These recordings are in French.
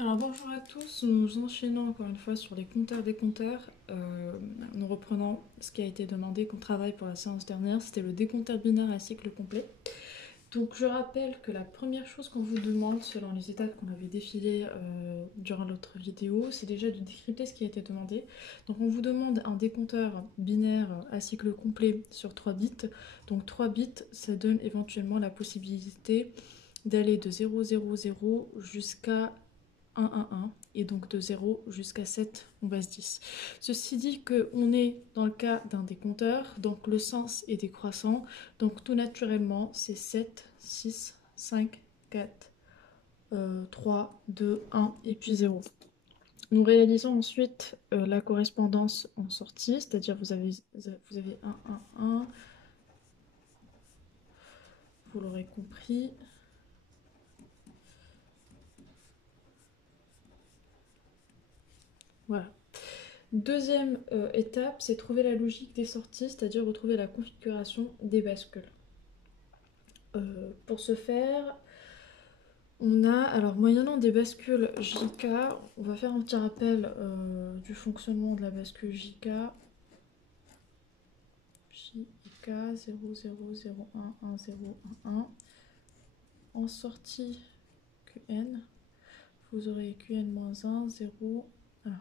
Alors bonjour à tous, nous enchaînons encore une fois sur les compteurs des compteurs. Nous reprenons ce qui a été demandé qu'on travaille pour la séance dernière, c'était le décompteur binaire à cycle complet. Donc je rappelle que la première chose qu'on vous demande selon les étapes qu'on avait défilées durant l'autre vidéo, c'est déjà de décrypter ce qui a été demandé. Donc on vous demande un décompteur binaire à cycle complet sur 3 bits. Donc 3 bits, ça donne éventuellement la possibilité d'aller de 000 jusqu'à 1, et donc de 0 jusqu'à 7 on base 10. Ceci dit qu'on est dans le cas d'un décompteur, donc le sens est décroissant, donc tout naturellement c'est 7, 6, 5, 4, 3, 2, 1 et puis 0. Nous réalisons ensuite la correspondance en sortie, c'est-à-dire vous avez 1, 1, 1, vous l'aurez compris. Voilà. Deuxième étape, c'est trouver la logique des sorties, c'est-à-dire retrouver la configuration des bascules. Pour ce faire, on a, alors moyennant des bascules JK, on va faire un petit rappel du fonctionnement de la bascule JK. JK 0, 0, 0, 1, 1, 0, 1, 1. En sortie QN, vous aurez QN-1, 0. Alors,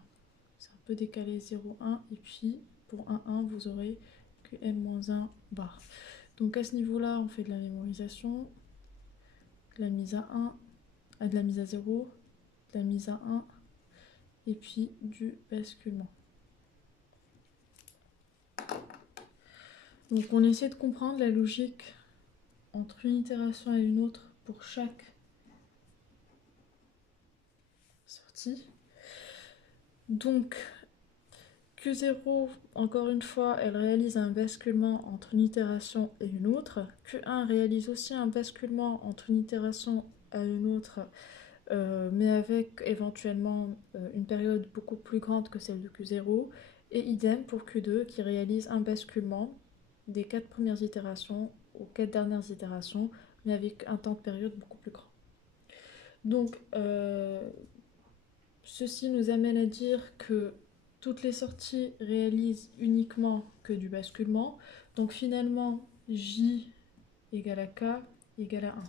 c'est un peu décalé 0, 1. Et puis, pour 1, 1, vous aurez QN-1 bar. Donc à ce niveau-là, on fait de la mémorisation, de la mise à 1, de la mise à 0, de la mise à 1, et puis du basculement. Donc on essaie de comprendre la logique entre une itération et une autre pour chaque sortie. Donc Q0, encore une fois, elle réalise un basculement entre une itération et une autre. Q1 réalise aussi un basculement entre une itération et une autre, mais avec éventuellement une période beaucoup plus grande que celle de Q0. Et idem pour Q2 qui réalise un basculement des 4 premières itérations aux 4 dernières itérations, mais avec un temps de période beaucoup plus grand. Donc, ceci nous amène à dire que toutes les sorties réalisent uniquement que du basculement. Donc finalement, J égale à K égale à 1.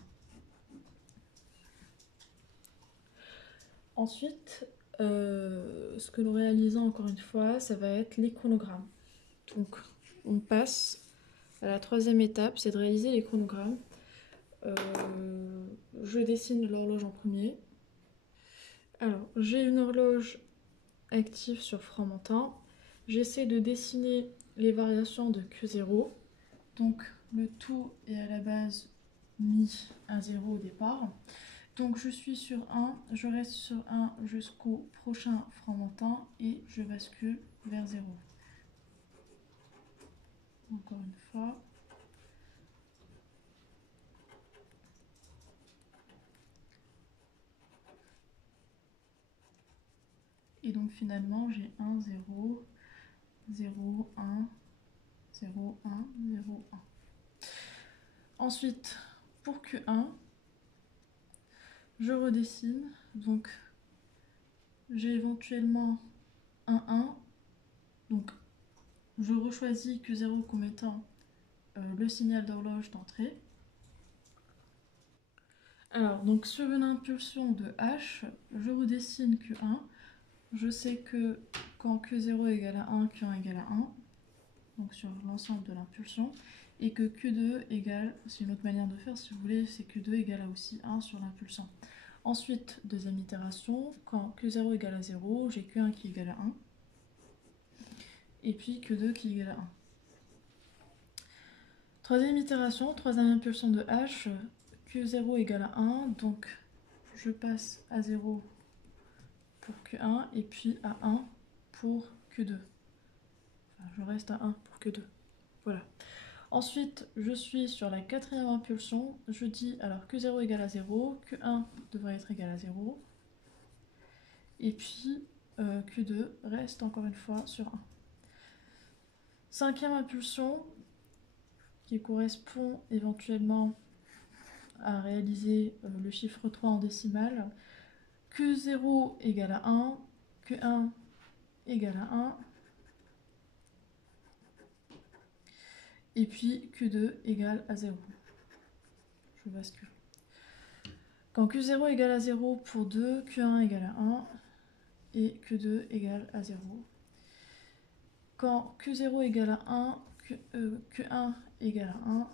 Ensuite, ce que nous réalisons encore une fois, ça va être les chronogrammes. Donc on passe à la troisième étape, c'est de réaliser les chronogrammes. Je dessine l'horloge en premier. Alors, j'ai une horloge active sur Fromentin. J'essaie de dessiner les variations de Q0. Donc, le tout est à la base mis à 0 au départ. Donc, je suis sur 1, je reste sur 1 jusqu'au prochain Fromentin et je bascule vers 0. Encore une fois. Et donc finalement j'ai 1, 0, 0, 1, 0, 1, 0, 1. Ensuite, pour Q1, je redessine. Donc j'ai éventuellement 1, 1. Donc je rechoisis Q0 comme étant le signal d'horloge d'entrée. Alors, donc sur une impulsion de H, je redessine Q1. Je sais que quand Q0 égale à 1, Q1 égale à 1, donc sur l'ensemble de l'impulsion, et que Q2 égale, c'est une autre manière de faire si vous voulez, c'est Q2 égale à aussi 1 sur l'impulsion. Ensuite, deuxième itération, quand Q0 égale à 0, j'ai Q1 qui égale à 1, et puis Q2 qui égale à 1. Troisième itération, troisième impulsion de H, Q0 égale à 1, donc je passe à 0 pour Q1 et puis à 1 pour Q2. Enfin, je reste à 1 pour Q2. Voilà. Ensuite, je suis sur la quatrième impulsion. Je dis alors Q0 égale à 0, Q1 devrait être égal à 0. Et puis Q2 reste encore une fois sur 1. Cinquième impulsion, qui correspond éventuellement à réaliser le chiffre 3 en décimale. Q0 égale à 1, Q1 égale à 1, et puis Q2 égale à 0. Je bascule. Quand Q0 égale à 0 pour 2, Q1 égale à 1, et Q2 égale à 0. Quand Q0 égale à 1, Q1 égale à 1,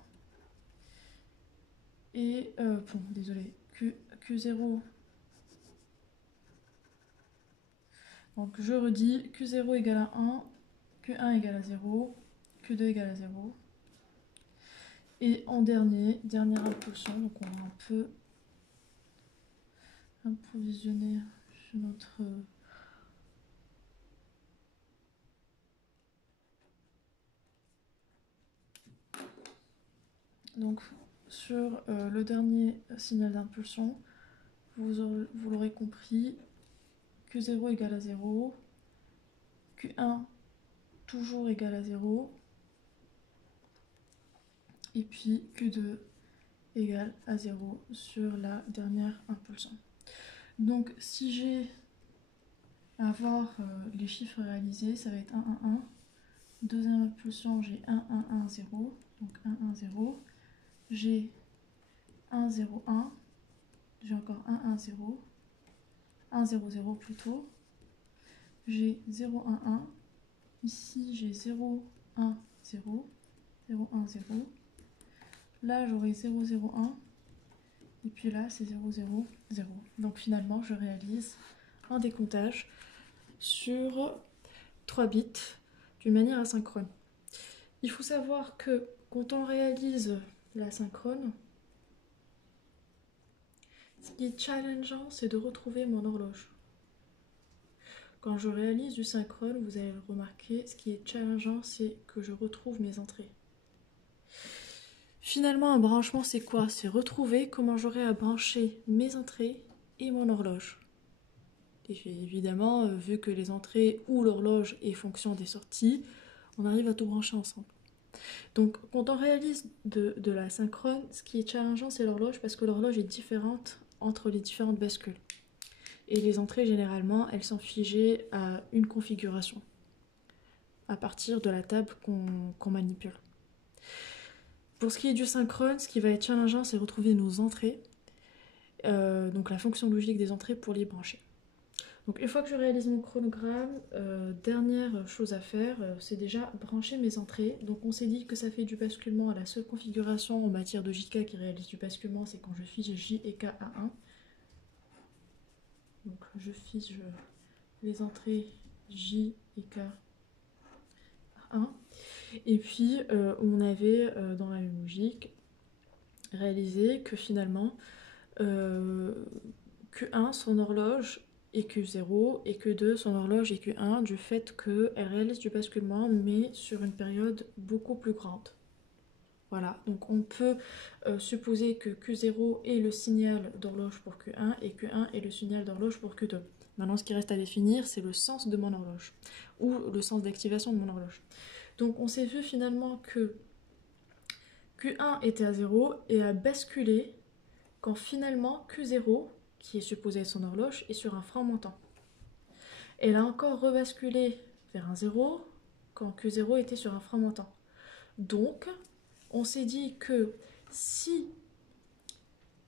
et, bon, désolé, Q0, donc je redis, Q0 égale à 1, Q1 égale à 0, Q2 égale à 0. Et en dernière impulsion, donc on va un peu approvisionner notre... Donc sur le dernier signal d'impulsion, vous l'aurez compris, Q0 égale à 0, Q1 toujours égal à 0, et puis Q2 égale à 0 sur la dernière impulsion. Donc si j'ai à voir les chiffres réalisés, ça va être 1, 1, 1. Deuxième impulsion, j'ai 1, 1, 1, 0. Donc 1, 1, 0. J'ai 1, 0, 1. J'ai encore 1, 1, 0. 1, 0, 0 plutôt. J'ai 0, 1, 1. Ici, j'ai 0, 1, 0. 0, 1, 0. Là, j'aurai 0, 0, 1. Et puis là, c'est 0, 0, 0. Donc finalement, je réalise un décomptage sur 3 bits d'une manière asynchrone. Il faut savoir que quand on réalise l'asynchrone, ce qui est challengeant, c'est de retrouver mon horloge. Quand je réalise du synchrone, vous allez le remarquer, ce qui est challengeant, c'est que je retrouve mes entrées. Finalement, un branchement, c'est quoi? C'est retrouver comment j'aurai à brancher mes entrées et mon horloge. Et évidemment, vu que les entrées ou l'horloge est fonction des sorties, on arrive à tout brancher ensemble. Donc, quand on réalise de la synchrone, ce qui est challengeant, c'est l'horloge, parce que l'horloge est différente entre les différentes bascules. Et les entrées, généralement, elles sont figées à une configuration, à partir de la table qu'on manipule. Pour ce qui est du synchrone, ce qui va être challengeant, c'est retrouver nos entrées, donc la fonction logique des entrées pour les brancher. Donc une fois que je réalise mon chronogramme, dernière chose à faire, c'est déjà brancher mes entrées. Donc on s'est dit que ça fait du basculement à la seule configuration en matière de JK qui réalise du basculement, c'est quand je fige J et K à 1. Donc je fige les entrées J et K à 1. Et puis on avait dans la même logique réalisé que finalement Q1 son horloge et Q0 et Q2 son horloge et Q1 du fait qu'elle réalise du basculement mais sur une période beaucoup plus grande. Voilà, donc on peut supposer que Q0 est le signal d'horloge pour Q1 et Q1 est le signal d'horloge pour Q2. Maintenant, ce qui reste à définir, c'est le sens de mon horloge ou le sens d'activation de mon horloge. Donc on s'est vu finalement que Q1 était à 0 et a basculé quand finalement Q0, qui est supposé être son horloge, est sur un frein montant. Elle a encore rebasculé vers un 0 quand Q0 était sur un frein montant. Donc, on s'est dit que si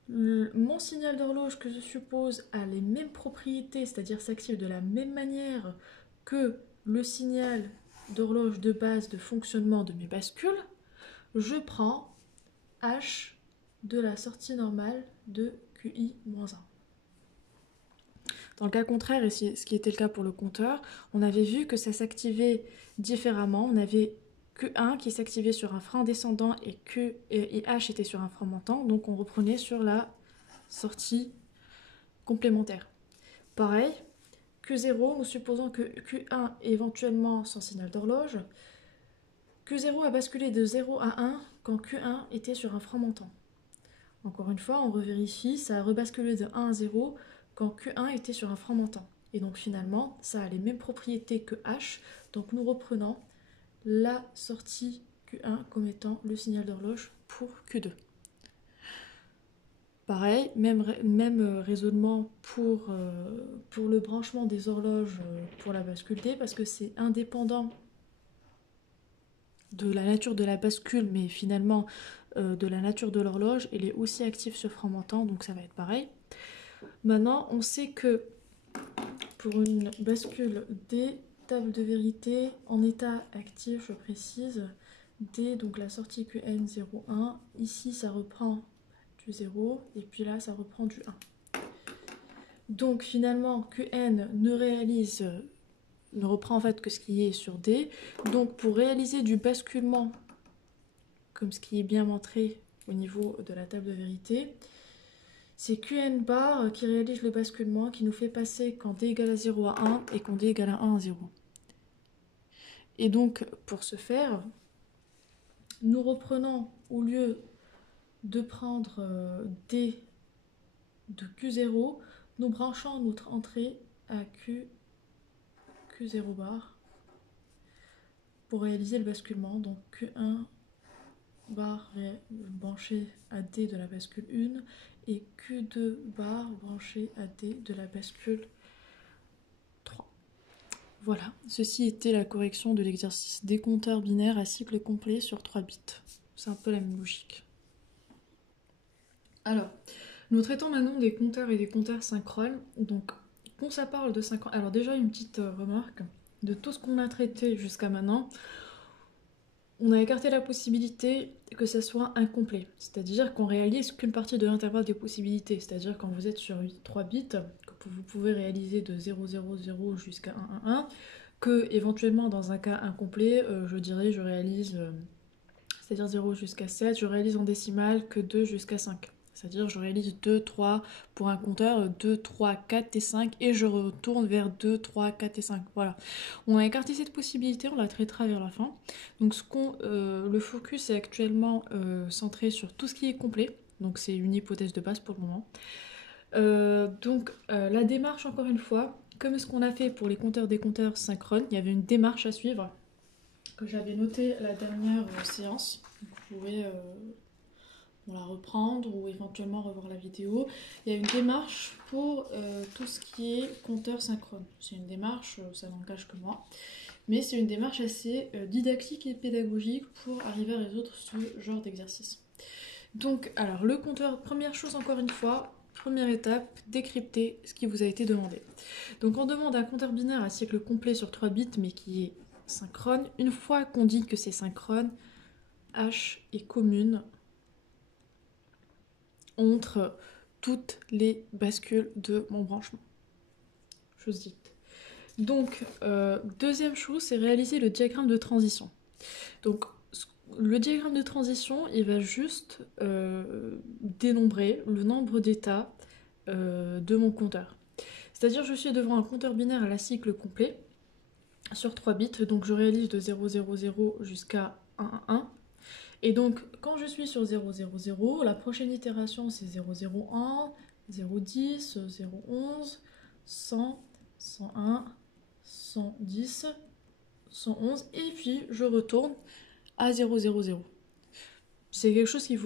mon signal d'horloge que je suppose a les mêmes propriétés, c'est-à-dire s'active de la même manière que le signal d'horloge de base de fonctionnement de mes bascules, je prends H de la sortie normale de QI-1. Dans le cas contraire, et ce qui était le cas pour le compteur, on avait vu que ça s'activait différemment. On avait Q1 qui s'activait sur un frein descendant et H était sur un frein montant, donc on reprenait sur la sortie complémentaire. Pareil, Q0, nous supposons que Q1 est éventuellement son signal d'horloge. Q0 a basculé de 0 à 1 quand Q1 était sur un frein montant. Encore une fois, on revérifie, ça a rebasculé de 1 à 0 quand Q1 était sur un frein montant. Et donc finalement, ça a les mêmes propriétés que H. Donc nous reprenons la sortie Q1 comme étant le signal d'horloge pour Q2. pareil, même raisonnement pour le branchement des horloges pour la bascule D, parce que c'est indépendant de la nature de la bascule, mais finalement de la nature de l'horloge. Elle est aussi active sur fromentant, donc ça va être pareil. Maintenant, on sait que pour une bascule D, table de vérité en état actif, je précise, D, donc la sortie QN01, ici ça reprend du 0, et puis là ça reprend du 1. Donc finalement, QN ne reprend en fait que ce qui est sur D. Donc pour réaliser du basculement, comme ce qui est bien montré au niveau de la table de vérité, c'est QN bar qui réalise le basculement, qui nous fait passer quand D égale à 0 à 1 et quand D égale à 1 à 0. Et donc pour ce faire, nous reprenons, au lieu de prendre D de Q0, nous branchons notre entrée à Q0 bar pour réaliser le basculement. Donc Q1 bar branché à D de la bascule 1 et Q2 bar branché à D de la bascule 3. Voilà, ceci était la correction de l'exercice des compteurs binaires à cycle complet sur 3 bits. C'est un peu la même logique. Alors, nous traitons maintenant des compteurs et des compteurs synchrones. Donc, quand ça parle de synchrone... Alors déjà, une petite remarque. De tout ce qu'on a traité jusqu'à maintenant, on a écarté la possibilité que ça soit incomplet. C'est-à-dire qu'on réalise qu'une partie de l'intervalle des possibilités. C'est-à-dire quand vous êtes sur 3 bits, que vous pouvez réaliser de 0, 0, 0 jusqu'à 1, 1, 1, que éventuellement dans un cas incomplet, je dirais je réalise, c'est-à-dire 0 jusqu'à 7, je réalise en décimale que 2 jusqu'à 5. C'est-à-dire je réalise 2, 3 pour un compteur, 2, 3, 4 et 5, et je retourne vers 2, 3, 4 et 5. Voilà. On a écarté cette possibilité, on la traitera vers la fin. Donc le focus est actuellement centré sur tout ce qui est complet. Donc c'est une hypothèse de base pour le moment. La démarche, encore une fois, comme ce qu'on a fait pour les compteurs des compteurs synchrones, il y avait une démarche à suivre que j'avais notée la dernière séance. Vous pouvez la reprendre ou éventuellement revoir la vidéo. Il y a une démarche pour tout ce qui est compteur synchrone. C'est une démarche, ça n'engage que moi, mais c'est une démarche assez didactique et pédagogique pour arriver à résoudre ce genre d'exercice. Donc, alors le compteur, première chose encore une fois, première étape, décrypter ce qui vous a été demandé. Donc on demande un compteur binaire à cycle complet sur 3 bits mais qui est synchrone. Une fois qu'on dit que c'est synchrone, H est commune entre toutes les bascules de mon branchement. Chose dite. Donc, deuxième chose, c'est réaliser le diagramme de transition. Donc, le diagramme de transition, il va juste dénombrer le nombre d'états de mon compteur. C'est-à-dire, je suis devant un compteur binaire à la cycle complet sur 3 bits, donc je réalise de 0, 0, 0 jusqu'à 1, 1, 1. Et donc, quand je suis sur 0, 0, 0, la prochaine itération, c'est 0, 0, 1, 0, 10, 0, 11, 100, 101, 110, 111, et puis je retourne à 0, 0, 0. C'est quelque chose qui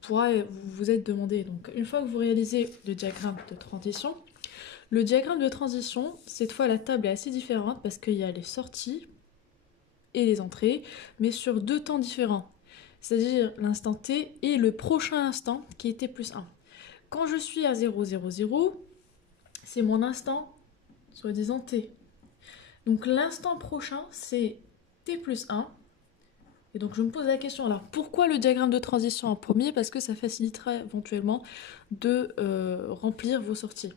pourra vous être demandé. Donc, une fois que vous réalisez le diagramme de transition, le diagramme de transition, cette fois la table est assez différente parce qu'il y a les sorties et les entrées, mais sur 2 temps différents. C'est-à-dire l'instant t et le prochain instant qui était plus 1. Quand je suis à 0, 0, 0, c'est mon instant, soi-disant t. Donc l'instant prochain, c'est t plus 1. Et donc je me pose la question, alors pourquoi le diagramme de transition en premier? Parce que ça facilitera éventuellement de remplir vos sorties.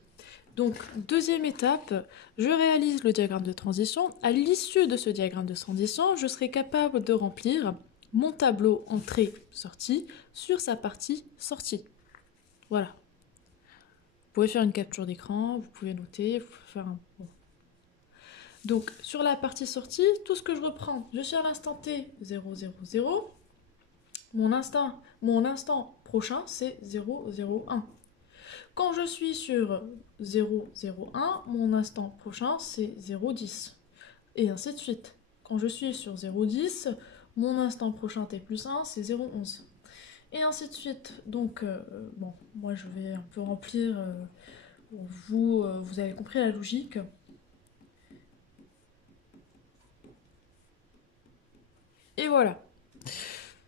Donc, deuxième étape, je réalise le diagramme de transition. À l'issue de ce diagramme de transition, je serai capable de remplir mon tableau entrée-sortie sur sa partie sortie. Voilà. Vous pouvez faire une capture d'écran, vous pouvez noter, vous pouvez faire un... Bon. Donc, sur la partie sortie, tout ce que je reprends, je suis à l'instant t 0, 0, 0. Mon instant prochain, c'est 0, 0, 1. Quand je suis sur 0, 0, 1, mon instant prochain, c'est 0, 10. Et ainsi de suite. Quand je suis sur 0, 10, mon instant prochain t plus 1, c'est 0, 11. et ainsi de suite. Donc, bon, moi je vais un peu remplir, vous avez compris la logique. Et voilà,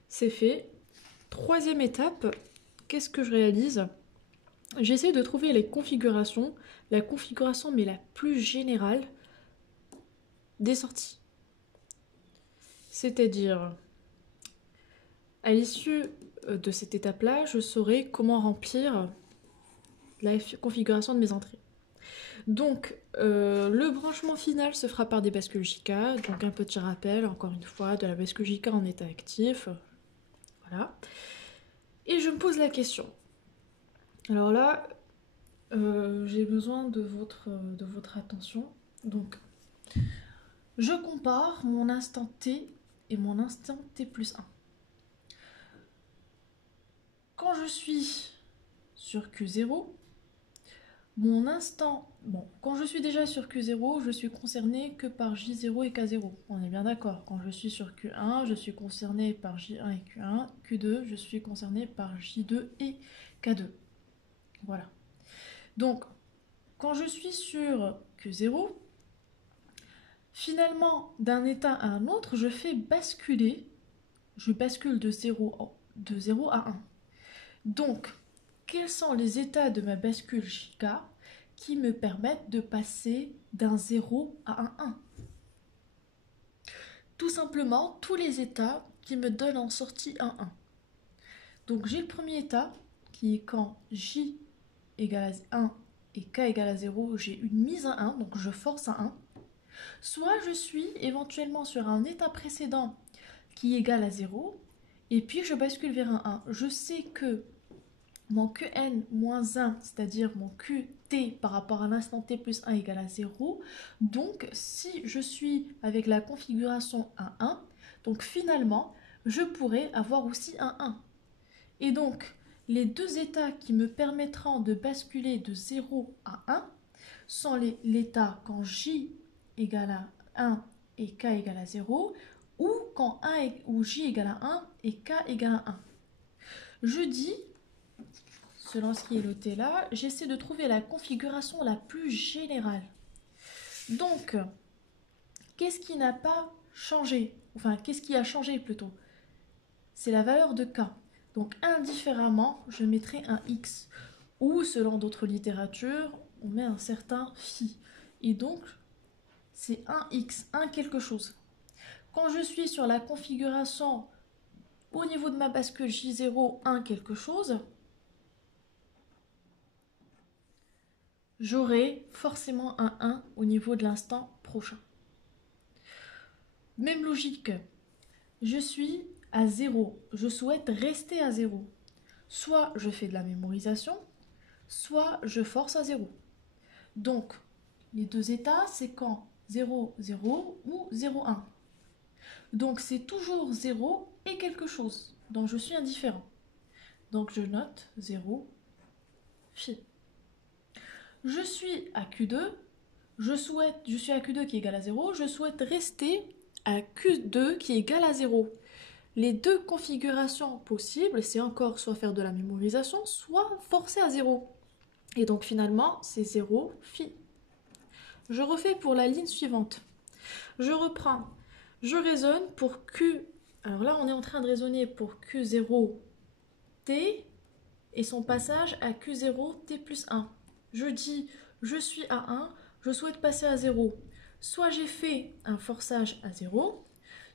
c'est fait. Troisième étape, qu'est-ce que je réalise? J'essaie de trouver les configurations, la configuration mais la plus générale des sorties. C'est-à-dire, à l'issue de cette étape-là, je saurai comment remplir la configuration de mes entrées. Donc, le branchement final se fera par des bascules JK, donc un petit rappel, encore une fois, de la bascule JK en état actif. Voilà. Et je me pose la question. Alors là, j'ai besoin de votre attention. Donc, je compare mon instant T et mon instant T plus 1. Quand je suis sur Q0, mon instant... Bon, quand je suis déjà sur Q0, je suis concernée que par J0 et K0. On est bien d'accord. Quand je suis sur Q1, je suis concernée par J1 et Q1. Q2, je suis concernée par J2 et K2. Voilà. Donc, quand je suis sur Q0, finalement, d'un état à un autre, je fais basculer. Je bascule de 0 à 1. Donc, quels sont les états de ma bascule JK qui me permettent de passer d'un 0 à un 1? Tout simplement, tous les états qui me donnent en sortie un 1. Donc, j'ai le premier état qui est quand J égale à 1 et K égale à 0, j'ai une mise à 1, donc je force à 1. Soit je suis éventuellement sur un état précédent qui est égal à 0, et puis je bascule vers un 1. Je sais que mon Qn-1, c'est-à-dire mon Qt par rapport à l'instant t plus 1 égale à 0. Donc, si je suis avec la configuration 1-1, donc finalement, je pourrais avoir aussi un 1. Et donc, les deux états qui me permettront de basculer de 0 à 1 sont l'état quand j égale à 1 et k égale à 0, ou quand j égale à 1 et k égale à 1. Je dis, selon ce qui est noté là, j'essaie de trouver la configuration la plus générale. Donc, qu'est-ce qui n'a pas changé? Enfin, qu'est-ce qui a changé plutôt? C'est la valeur de k. Donc, indifféremment, je mettrai un x. Ou, selon d'autres littératures, on met un certain phi. Et donc, c'est un x, un quelque chose. Quand je suis sur la configuration au niveau de ma bascule J0, 1 quelque chose, j'aurai forcément un 1 au niveau de l'instant prochain. Même logique, je suis à 0, je souhaite rester à 0. Soit je fais de la mémorisation, soit je force à 0. Donc, les deux états, c'est quand 0, 0 ou 0, 1. Donc, c'est toujours 0 et quelque chose. Donc, je suis indifférent. Donc, je note 0, phi. Je suis à Q2, je suis à Q2 qui est égal à 0, je souhaite rester à Q2 qui est égal à 0. Les deux configurations possibles, c'est encore soit faire de la mémorisation, soit forcer à 0. Et donc finalement, c'est 0, phi. Je refais pour la ligne suivante. Je reprends. Je raisonne pour Q. Alors là, on est en train de raisonner pour Q0 T et son passage à Q0 T plus 1. Je dis, je suis à 1, je souhaite passer à 0. Soit j'ai fait un forçage à 0,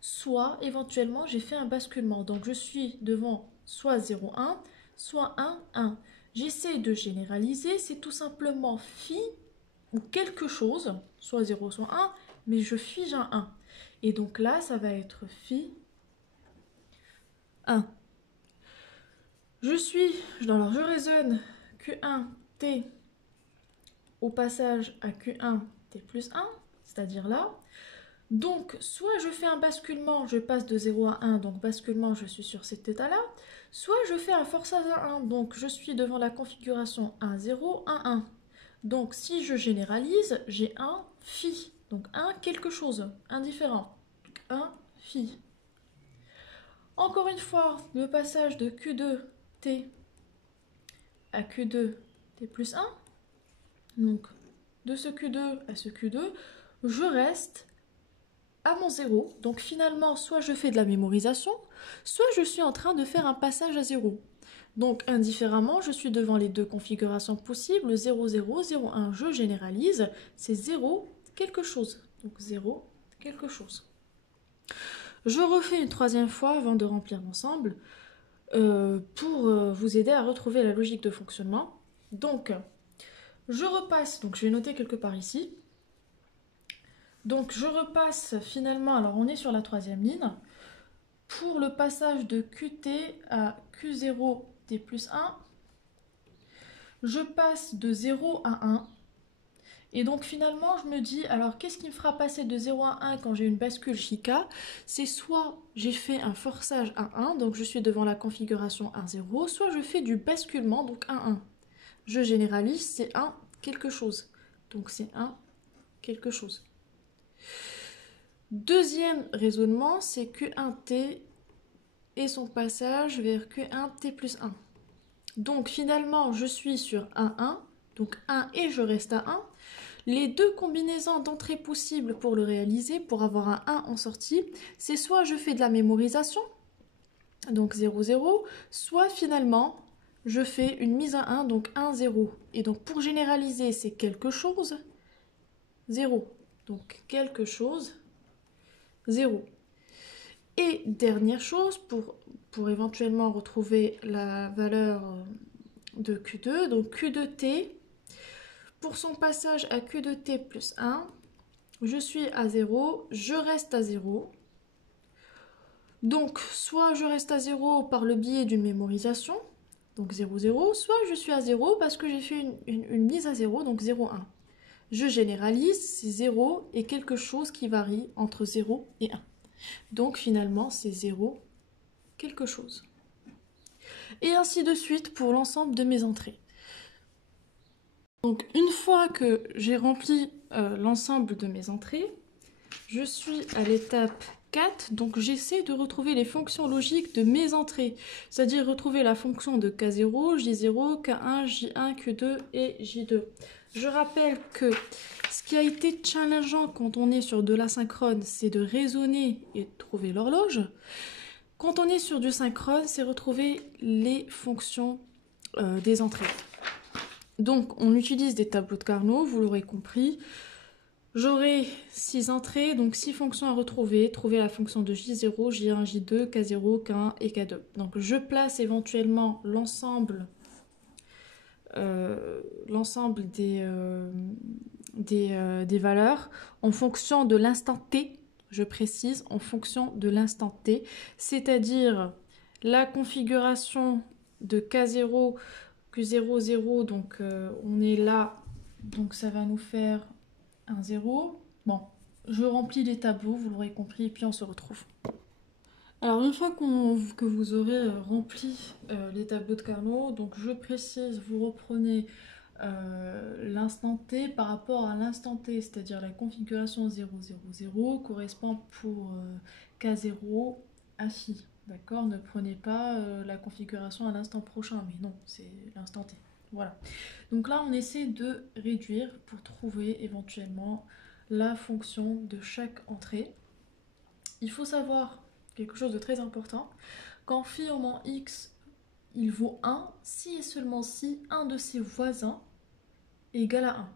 soit éventuellement j'ai fait un basculement. Donc je suis devant soit 0, 1, soit 1, 1. J'essaie de généraliser, c'est tout simplement phi ou quelque chose, soit 0, soit 1, mais je fige un 1. Et donc là, ça va être phi 1. Alors je raisonne Q1 T au passage à Q1 T plus 1, c'est-à-dire là. Donc, soit je fais un basculement, je passe de 0 à 1, donc basculement, je suis sur cet état-là, soit je fais un forçage à 1, donc je suis devant la configuration 1, 0, 1, 1. Donc, si je généralise, j'ai un phi, donc un quelque chose, indifférent, un phi. Encore une fois, le passage de Q2T à Q2T plus 1, donc de ce Q2 à ce Q2, je reste à mon 0. Donc finalement, soit je fais de la mémorisation, soit je suis en train de faire un passage à 0. Donc indifféremment, je suis devant les deux configurations possibles, 0, 0, 0, 1. Je généralise, c'est 0 quelque chose. Donc 0 quelque chose. Je refais une troisième fois avant de remplir l'ensemble pour vous aider à retrouver la logique de fonctionnement. Donc, je repasse, donc je vais noter quelque part ici. Donc, je repasse finalement, alors on est sur la troisième ligne, pour le passage de QT à Q0T plus 1, je passe de 0 à 1. Et donc finalement, je me dis, alors qu'est-ce qui me fera passer de 0 à 1 quand j'ai une bascule Chica? C'est soit j'ai fait un forçage à 1, donc je suis devant la configuration 1,0, soit je fais du basculement, donc 1,1. Je généralise, c'est 1 quelque chose. Donc c'est 1 quelque chose. Deuxième raisonnement, c'est Q1T et son passage vers Q1T plus 1. Donc finalement, je suis sur 1,1, donc 1 et je reste à 1. Les deux combinaisons d'entrées possibles pour le réaliser, pour avoir un 1 en sortie, c'est soit je fais de la mémorisation, donc 0, 0, soit finalement je fais une mise à 1, donc 1, 0. Et donc pour généraliser, c'est quelque chose, 0. Donc quelque chose, 0. Et dernière chose, pour éventuellement retrouver la valeur de Q2, donc Q2T, pour son passage à Q2T plus 1, je suis à 0, je reste à 0. Donc, soit je reste à 0 par le biais d'une mémorisation, donc 0, 0, soit je suis à 0 parce que j'ai fait une mise à 0, donc 0, 1. Je généralise, c'est 0 et quelque chose qui varie entre 0 et 1. Donc finalement, c'est 0, quelque chose. Et ainsi de suite pour l'ensemble de mes entrées. Donc une fois que j'ai rempli l'ensemble de mes entrées, je suis à l'étape 4, donc j'essaie de retrouver les fonctions logiques de mes entrées, c'est-à-dire retrouver la fonction de K0, J0, K1, J1, Q2 et J2. Je rappelle que ce qui a été challengeant quand on est sur de l'asynchrone, c'est de raisonner et de trouver l'horloge. Quand on est sur du synchrone, c'est retrouver les fonctions des entrées. Donc on utilise des tableaux de Carnot, vous l'aurez compris. J'aurai 6 entrées, donc 6 fonctions à retrouver. Trouver la fonction de J0, J1, J2, K0, K1 et K2. Donc je place éventuellement l'ensemble des valeurs en fonction de l'instant T. Je précise, en fonction de l'instant T. C'est-à-dire la configuration de K0, Q0, 0. Donc on est là. Donc ça va nous faire un 0. Bon, je remplis les tableaux, vous l'aurez compris, et puis on se retrouve. Alors une fois que vous aurez rempli les tableaux de Carnot, donc je précise, vous reprenez l'instant T par rapport à l'instant T, c'est-à-dire la configuration 0, 0, 0 correspond pour K0 à phi. D'accord? Ne prenez pas la configuration à l'instant prochain, mais non, c'est l'instant T. Voilà. Donc là, on essaie de réduire pour trouver éventuellement la fonction de chaque entrée. Il faut savoir quelque chose de très important. Quand phi au moins x, il vaut 1, si et seulement si un de ses voisins est égal à 1.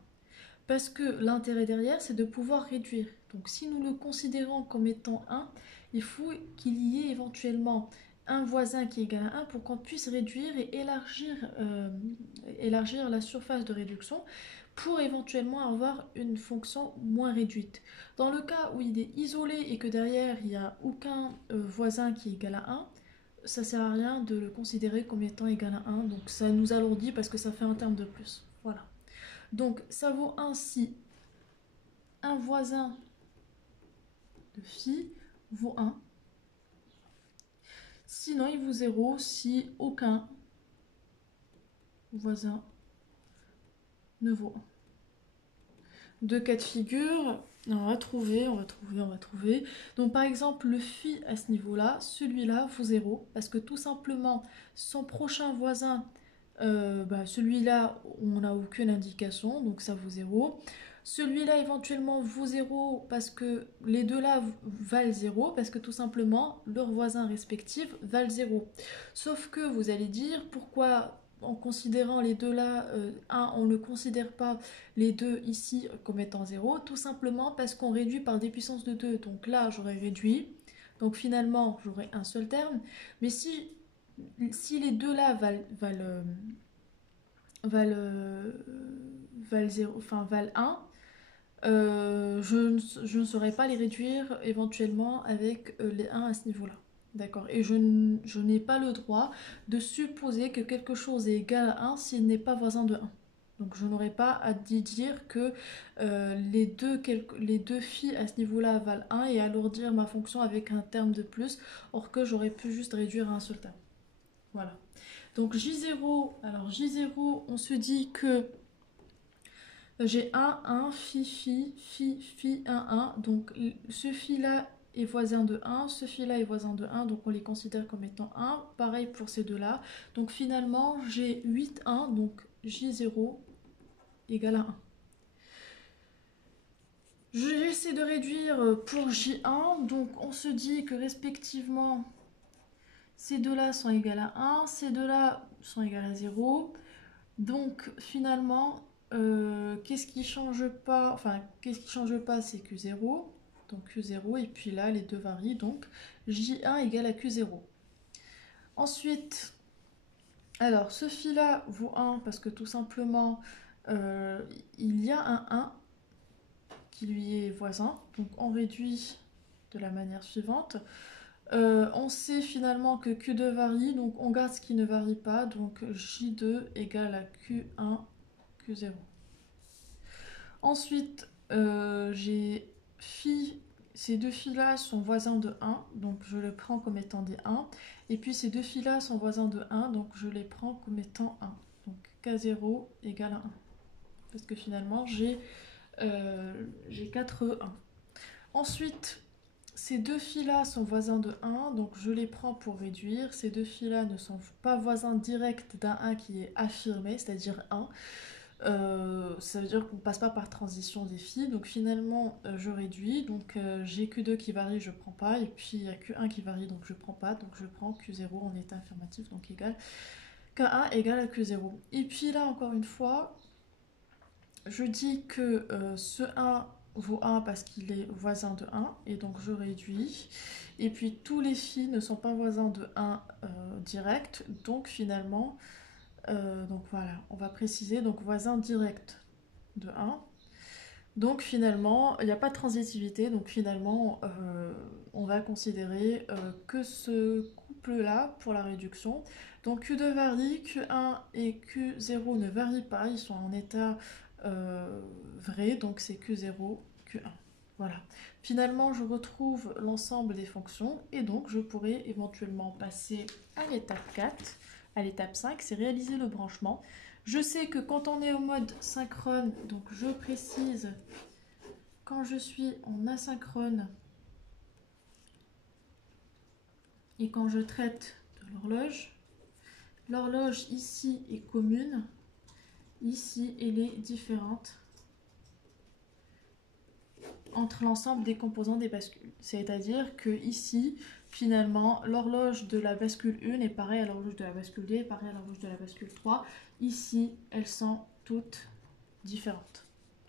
Parce que l'intérêt derrière, c'est de pouvoir réduire. Donc si nous le considérons comme étant 1, il faut qu'il y ait éventuellement un voisin qui est égal à 1 pour qu'on puisse réduire et élargir la surface de réduction pour éventuellement avoir une fonction moins réduite. Dans le cas où il est isolé et que derrière il n'y a aucun voisin qui est égal à 1, ça ne sert à rien de le considérer comme étant égal à 1, donc ça nous alourdit parce que ça fait un terme de plus. Voilà. Donc ça vaut 1 si un voisin de phi vaut 1. Sinon il vaut 0 si aucun voisin ne vaut 1. deux cas de figure. On va trouver. Donc par exemple, le phi à ce niveau-là, celui-là vaut 0, parce que tout simplement, son prochain voisin, celui-là, on n'a aucune indication, donc ça vaut 0. Celui-là éventuellement vaut 0 parce que les deux là valent 0, parce que tout simplement, leurs voisins respectifs valent 0. Sauf que vous allez dire, pourquoi en considérant les deux là, on ne considère pas les deux ici comme étant 0, tout simplement parce qu'on réduit par des puissances de 2. Donc là, j'aurais réduit. Donc finalement, j'aurai un seul terme. Mais si les deux là valent 0, enfin valent 1, je ne saurais pas les réduire éventuellement avec les 1 à ce niveau-là. D'accord. Et je n'ai pas le droit de supposer que quelque chose est égal à 1 s'il n'est pas voisin de 1. Donc je n'aurais pas à dire que les deux phi à ce niveau-là valent 1 et alourdir ma fonction avec un terme de plus, or que j'aurais pu juste réduire à un seul terme. Voilà. Donc J0, alors J0, on se dit que j'ai 1, 1, phi, 1, 1. Donc ce phi-là est voisin de 1, ce phi-là est voisin de 1, donc on les considère comme étant 1. Pareil pour ces deux-là. Donc finalement, j'ai 8, 1, donc J0 égale à 1. J'essaie de réduire pour J1, donc on se dit que respectivement, ces deux-là sont égales à 1, ces deux-là sont égales à 0. Donc finalement, qu'est-ce qui change pas? Enfin, qu'est-ce qui change pas, c'est Q0. Donc Q0, et puis là, les deux varient. Donc J1 égale à Q0. Ensuite, alors ce phi-là vaut 1 parce que tout simplement, il y a un 1 qui lui est voisin. Donc on réduit de la manière suivante. On sait finalement que Q2 varie, donc on garde ce qui ne varie pas, donc J2 égale à Q1, Q0. Ensuite, j'ai phi, ces deux phi-là sont voisins de 1, donc je les prends comme étant des 1. Et puis ces deux phi-là sont voisins de 1, donc je les prends comme étant 1. Donc K0 égale à 1. Parce que finalement, j'ai 4 1. Ensuite, ces deux phi-là sont voisins de 1, donc je les prends pour réduire. Ces deux phi-là ne sont pas voisins directs d'un 1 qui est affirmé, c'est-à-dire 1. Ça veut dire qu'on ne passe pas par transition des phi, donc finalement je réduis, donc j'ai Q2 qui varie, je prends pas, et puis il y a Q1 qui varie, donc je prends pas, donc je prends Q0 en état affirmatif, donc égal K1 égale à Q0. Et puis là encore une fois, je dis que ce 1 vaut 1 parce qu'il est voisin de 1, et donc je réduis. Et puis tous les phi ne sont pas voisins de 1 direct, donc finalement, donc voilà, on va préciser, donc voisin direct de 1. Donc finalement, il n'y a pas de transitivité, donc finalement, on va considérer que ce couple-là pour la réduction. Donc Q2 varie, Q1 et Q0 ne varient pas, ils sont en état vrai, donc c'est Q0, Q1. Voilà. Finalement, je retrouve l'ensemble des fonctions et donc je pourrais éventuellement passer à l'étape 4. À l'étape 5, c'est réaliser le branchement. Je sais que quand on est au mode synchrone, donc je précise, quand je suis en asynchrone et quand je traite de l'horloge ici est commune, ici elle est différente entre l'ensemble des composants des bascules. C'est-à-dire que ici, finalement, l'horloge de la bascule 1 est pareille à l'horloge de la bascule 2, est pareille à l'horloge de la bascule 3. Ici, elles sont toutes différentes.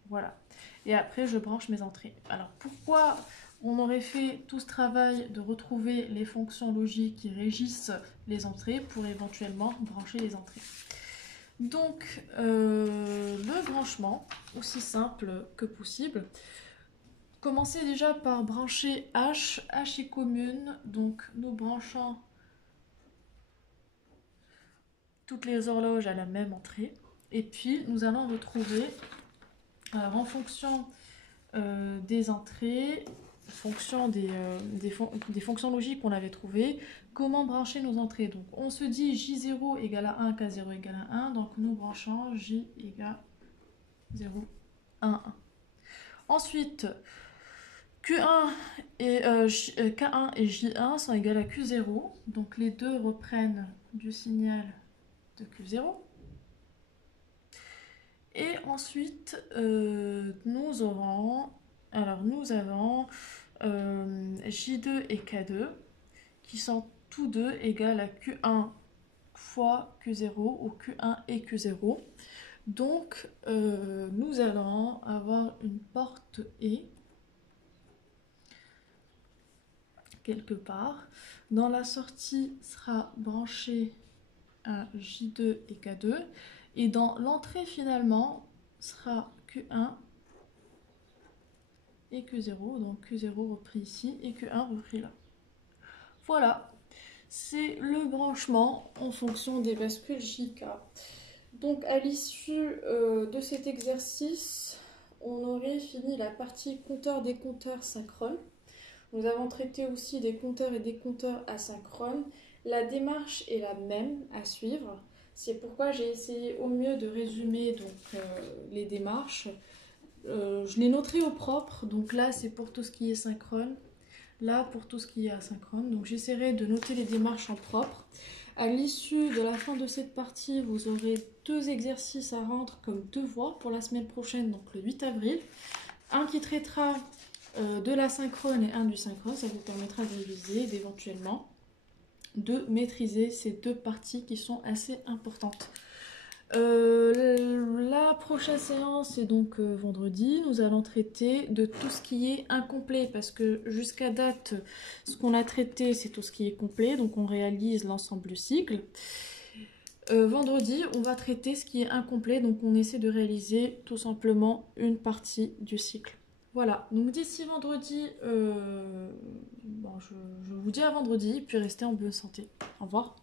Voilà. Et après, je branche mes entrées. Alors, pourquoi on aurait fait tout ce travail de retrouver les fonctions logiques qui régissent les entrées pour éventuellement brancher les entrées? Donc, le branchement, aussi simple que possible. Commencez déjà par brancher H. H est commune, donc nous branchons toutes les horloges à la même entrée. Et puis, nous allons retrouver, alors en fonction des entrées, en fonction des fonctions logiques qu'on avait trouvées, comment brancher nos entrées. Donc, on se dit J0 égale à 1, K0 égale à 1, donc nous branchons J égale 0, 1, 1. Ensuite, Q1 et, K1 et J1 sont égales à Q0. Donc les deux reprennent du signal de Q0. Et ensuite, nous avons J2 et K2 qui sont tous deux égales à Q1 fois Q0 ou Q1 et Q0. Donc, nous allons avoir une porte E quelque part. Dans la sortie sera branchée à J2 et K2. Et dans l'entrée finalement sera Q1 et Q0. Donc Q0 repris ici et Q1 repris là. Voilà, c'est le branchement en fonction des bascules JK. Donc à l'issue de cet exercice, on aurait fini la partie compteur-décompteur synchrone. Nous avons traité aussi des compteurs et des compteurs asynchrones. La démarche est la même à suivre. C'est pourquoi j'ai essayé au mieux de résumer donc, les démarches. Je les noterai au propre. Donc là, c'est pour tout ce qui est synchrone. Là, pour tout ce qui est asynchrone. Donc j'essaierai de noter les démarches en propre. À l'issue de la fin de cette partie, vous aurez 2 exercices à rendre comme devoir pour la semaine prochaine, donc le 8 avril. Un qui traitera de l'asynchrone et un du synchrone. Ça vous permettra de réviser et d'éventuellement de maîtriser ces 2 parties qui sont assez importantes. La prochaine séance est donc vendredi. Nous allons traiter de tout ce qui est incomplet parce que jusqu'à date, ce qu'on a traité, c'est tout ce qui est complet. Donc on réalise l'ensemble du cycle. Vendredi, on va traiter ce qui est incomplet. Donc on essaie de réaliser tout simplement une partie du cycle. Voilà, donc d'ici vendredi, je vous dis à vendredi, puis restez en bonne santé. Au revoir.